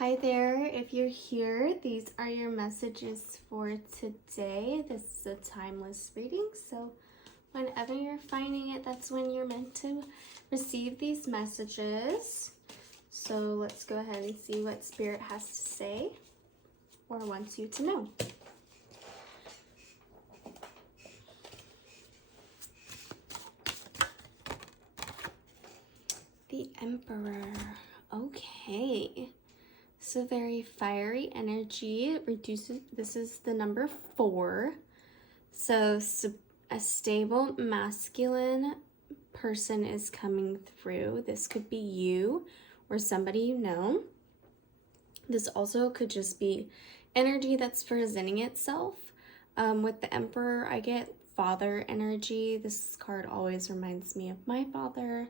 Hi there, if you're here, these are your messages for today. This is a timeless reading, so whenever you're finding it, that's when you're meant to receive these messages. So let's go ahead and see what Spirit has to say or wants you to know. The Emperor. Okay. So very fiery energy. It reduces, this is the number 4. So a stable masculine person is coming through. This could be you or somebody you know. This also could just be energy that's presenting itself. With the Emperor, I get father energy. This card always reminds me of my father,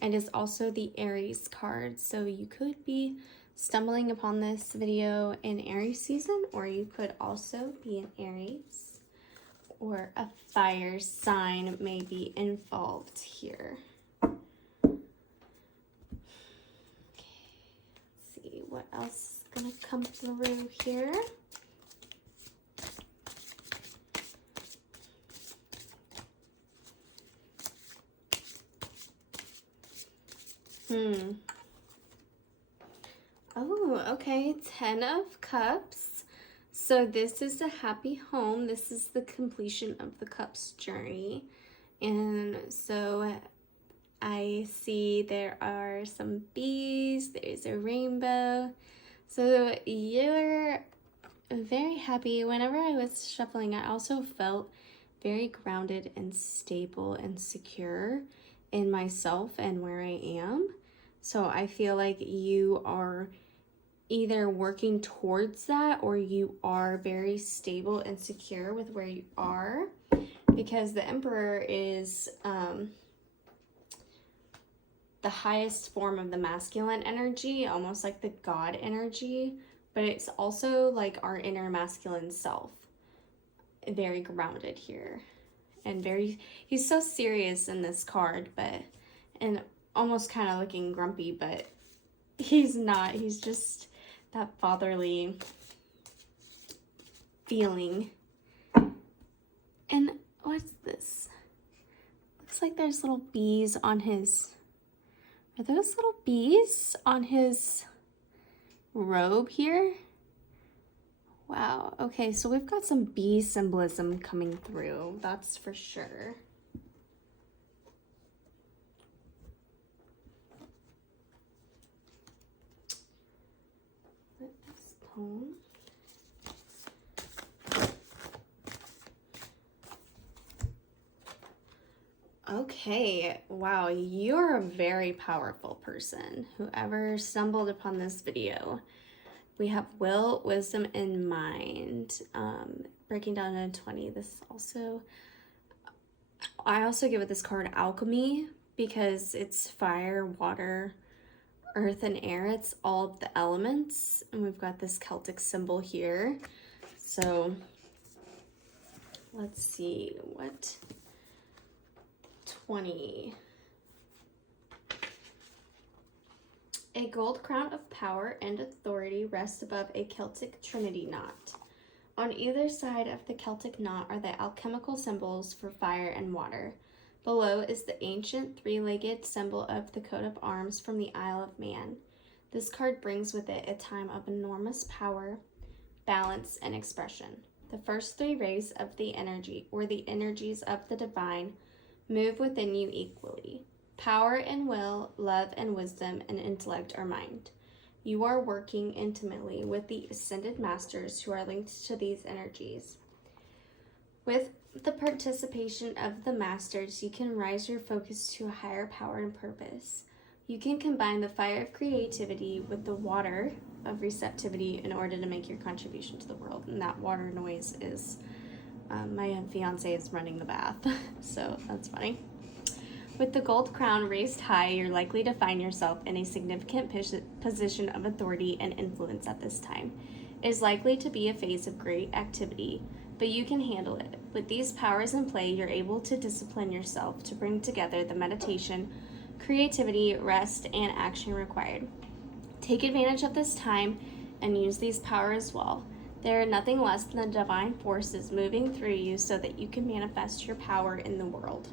and is also the Aries card. So you could be stumbling upon this video in Aries season, or you could also be an Aries, or a fire sign may be involved here. Okay, let's see what else is gonna come through here. Oh, okay, 10 of Cups. So this is a happy home. This is the completion of the Cups journey. And so I see there are some bees, there's a rainbow. So you're very happy. Whenever I was shuffling, I also felt very grounded and stable and secure in myself and where I am. So I feel like you are either working towards that, or you are very stable and secure with where you are, because the Emperor is the highest form of the masculine energy, almost like the God energy, but it's also like our inner masculine self. Very grounded here, and he's so serious in this card, and almost kind of looking grumpy, but he's not. He's just that fatherly feeling. And what's this? Looks like there's little bees on his... Are those little bees on his robe here? Wow. Okay, so we've got some bee symbolism coming through. That's for sure. Home. Okay, wow, you're a very powerful person. Whoever stumbled upon this video. We have will, wisdom, and mind. Breaking down into 20. This also, I also give it this card alchemy, because it's fire, water, earth, and air. It's all of the elements, and we've got this Celtic symbol here. So let's see what 20. A gold crown of power and authority rests above a Celtic trinity knot. On either side of the Celtic knot are the alchemical symbols for fire and water. Below is the ancient three-legged symbol of the coat of arms from the Isle of Man. This card brings with it a time of enormous power, balance, and expression. The first 3 rays of the energy, or the energies of the divine, move within you equally. Power and will, love and wisdom, and intellect are mind. You are working intimately with the ascended masters who are linked to these energies. With the participation of the masters, you can raise your focus to a higher power and purpose. You can combine the fire of creativity with the water of receptivity in order to make your contribution to the world. And that water noise is, my fiance is running the bath, so that's funny. With the gold crown raised high, you're likely to find yourself in a significant position of authority and influence at this time. It is likely to be a phase of great activity, but you can handle it. With these powers in play, you're able to discipline yourself to bring together the meditation, creativity, rest, and action required. Take advantage of this time and use these powers as well. They are nothing less than the divine forces moving through you so that you can manifest your power in the world.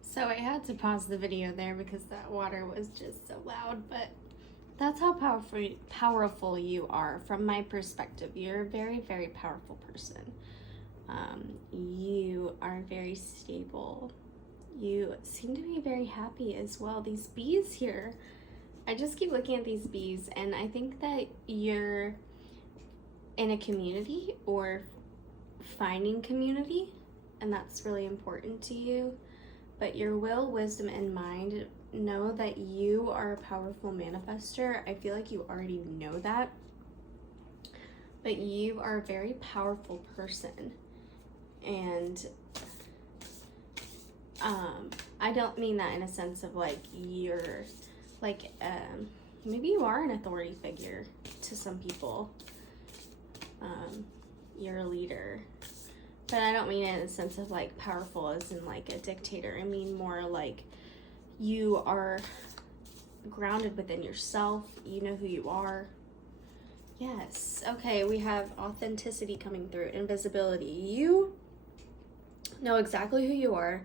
So I had to pause the video there because that water was just so loud, but that's how powerful you are from my perspective. You're a very, very powerful person. You are very stable. You seem to be very happy as well. These bees here, I just keep looking at these bees, and I think that you're in a community or finding community, and that's really important to you. But your will, wisdom, and mind, know that you are a powerful manifester. I feel like you already know that, but you are a very powerful person. And I don't mean that in a sense of like you're like maybe you are an authority figure to some people. You're a leader, but I don't mean it in a sense of like powerful as in like a dictator. I mean more like you are grounded within yourself. You know who you are. Yes. Okay, we have authenticity coming through, invisibility. You know exactly who you are.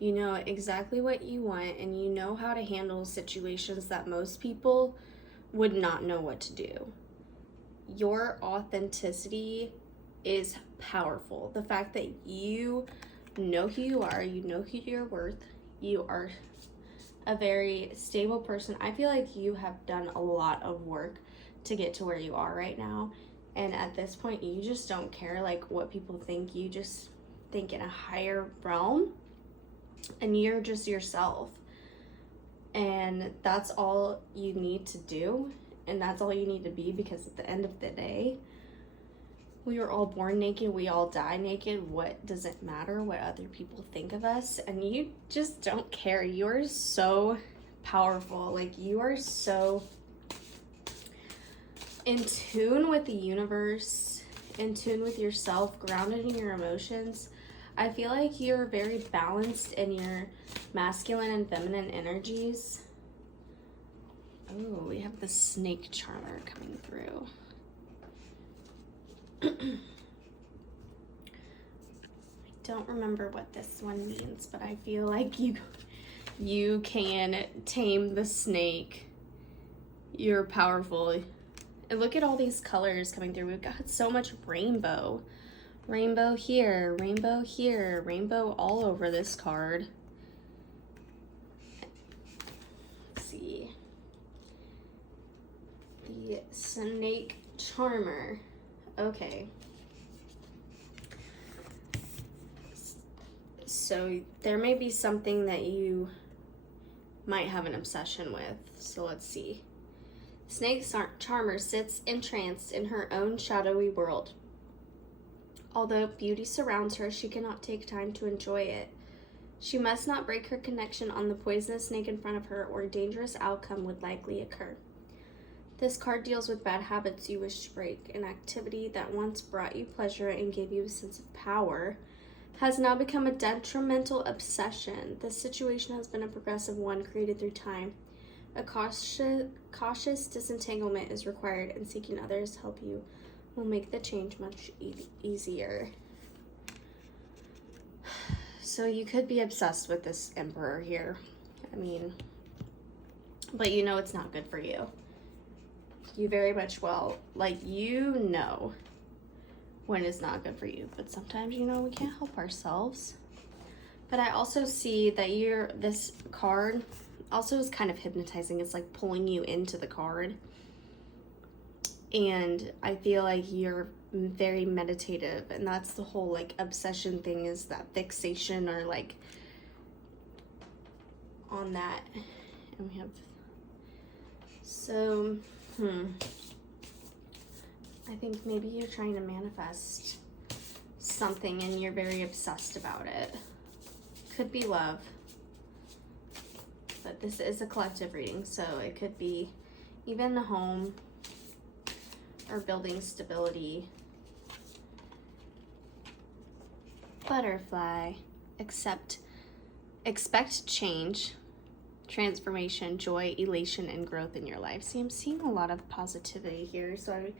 You know exactly what you want, and you know how to handle situations that most people would not know what to do. Your authenticity is powerful. The fact that you know who you are, you know who you're worth, you are a very stable person. I feel like you have done a lot of work to get to where you are right now, and at this point you just don't care like what people think. You just think in a higher realm, and you're just yourself, and that's all you need to do, and that's all you need to be, because at the end of the day, we were all born naked, we all die naked. What does it matter what other people think of us? And you just don't care. You're so powerful. Like, you are so in tune with the universe, in tune with yourself, grounded in your emotions. I feel like you're very balanced in your masculine and feminine energies. Oh, we have the snake charmer coming through. I don't remember what this one means, but I feel like you can tame the snake. You're powerful. And look at all these colors coming through. We've got so much rainbow. Rainbow here, rainbow here, rainbow all over this card. Let's see. The snake charmer. Okay. So there may be something that you might have an obsession with. So let's see. Snake charmer sits entranced in her own shadowy world. Although beauty surrounds her, she cannot take time to enjoy it. She must not break her connection on the poisonous snake in front of her, or a dangerous outcome would likely occur. This card deals with bad habits you wish to break. An activity that once brought you pleasure and gave you a sense of power has now become a detrimental obsession. This situation has been a progressive one created through time. A cautious disentanglement is required, and seeking others' help you will make the change much easier. So you could be obsessed with this emperor here. I mean, but you know it's not good for you. You very much well, like, you know when it's not good for you, but sometimes, you know, we can't help ourselves. But I also see that this card also is kind of hypnotizing. It's like pulling you into the card. And I feel like you're very meditative, and that's the whole like obsession thing, is that fixation or like on that. And we have, so I think maybe you're trying to manifest something and you're very obsessed about it. Could be love, but this is a collective reading, so it could be even the home or building stability. Butterfly. Expect change. transformation, joy, elation, and growth in your life. See, I'm seeing a lot of positivity here, so I'm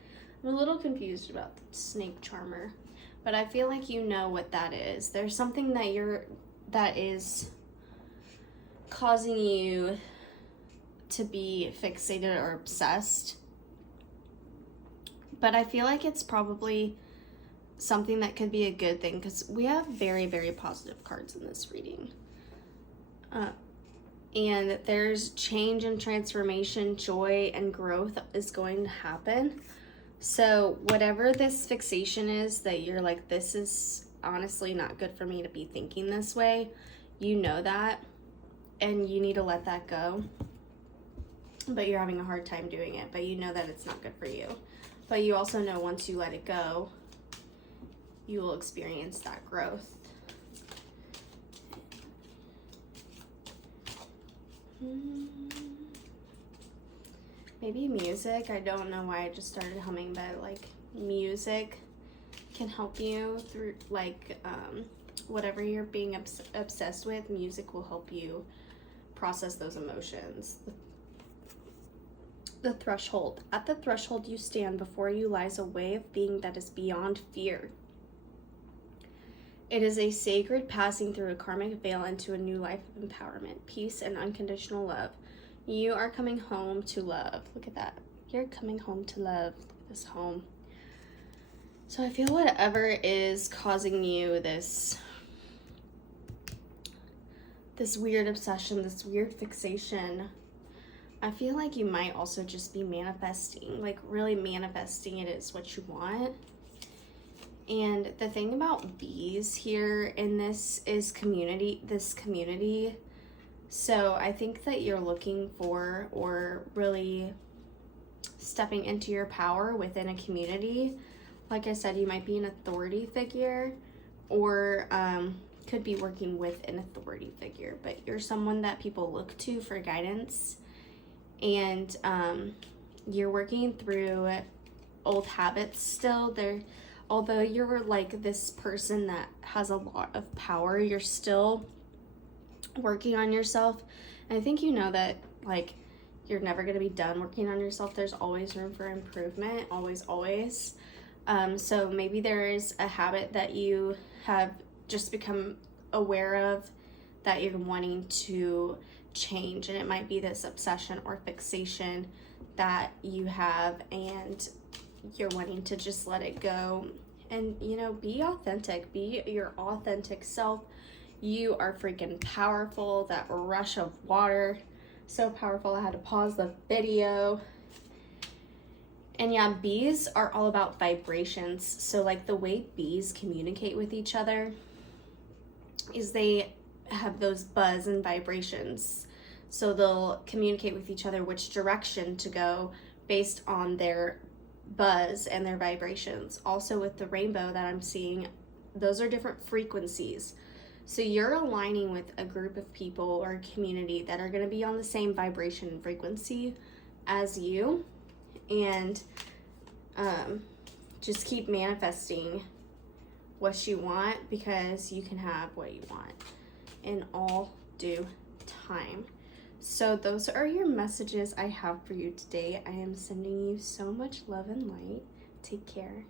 a little confused about the snake charmer, but I feel like you know what that is. There's something that is causing you to be fixated or obsessed, but I feel like it's probably something that could be a good thing, because we have very, very positive cards in this reading. And there's change and transformation, joy and growth is going to happen. So whatever this fixation is that you're like, this is honestly not good for me to be thinking this way, you know that, and you need to let that go. But you're having a hard time doing it, but you know that it's not good for you. But you also know once you let it go, you will experience that growth. Maybe music. I don't know why I just started humming, but like music can help you through like whatever you're being obsessed with. Music will help you process those emotions. The threshold. At the threshold you stand, before you lies a way of being that is beyond fear. It is a sacred passing through a karmic veil into a new life of empowerment, peace, and unconditional love. You are coming home to love. Look at that. You're coming home to love. Look at this home. So I feel whatever is causing you this weird obsession, this weird fixation, I feel like you might also just be manifesting, like really manifesting it is what you want. And the thing about bees here in this is community. So I think that you're looking for, or really stepping into your power within a community. Like I said, you might be an authority figure, or could be working with an authority figure, but you're someone that people look to for guidance, and you're working through old habits still. Although you're like this person that has a lot of power, you're still working on yourself. And I think you know that like you're never going to be done working on yourself. There's always room for improvement, always. So maybe there is a habit that you have just become aware of that you're wanting to change, and it might be this obsession or fixation that you have, and you're wanting to just let it go. And you know, be authentic, be your authentic self. You are freaking powerful. That rush of water, so powerful. I had to pause the video. And yeah, bees are all about vibrations. So like the way bees communicate with each other is they have those buzz and vibrations. So they'll communicate with each other which direction to go based on their buzz and their vibrations. Also with the rainbow that I'm seeing, those are different frequencies. So you're aligning with a group of people or a community that are going to be on the same vibration and frequency as you, and just keep manifesting what you want, because you can have what you want in all due time. So those are your messages I have for you today. I am sending you so much love and light. Take care.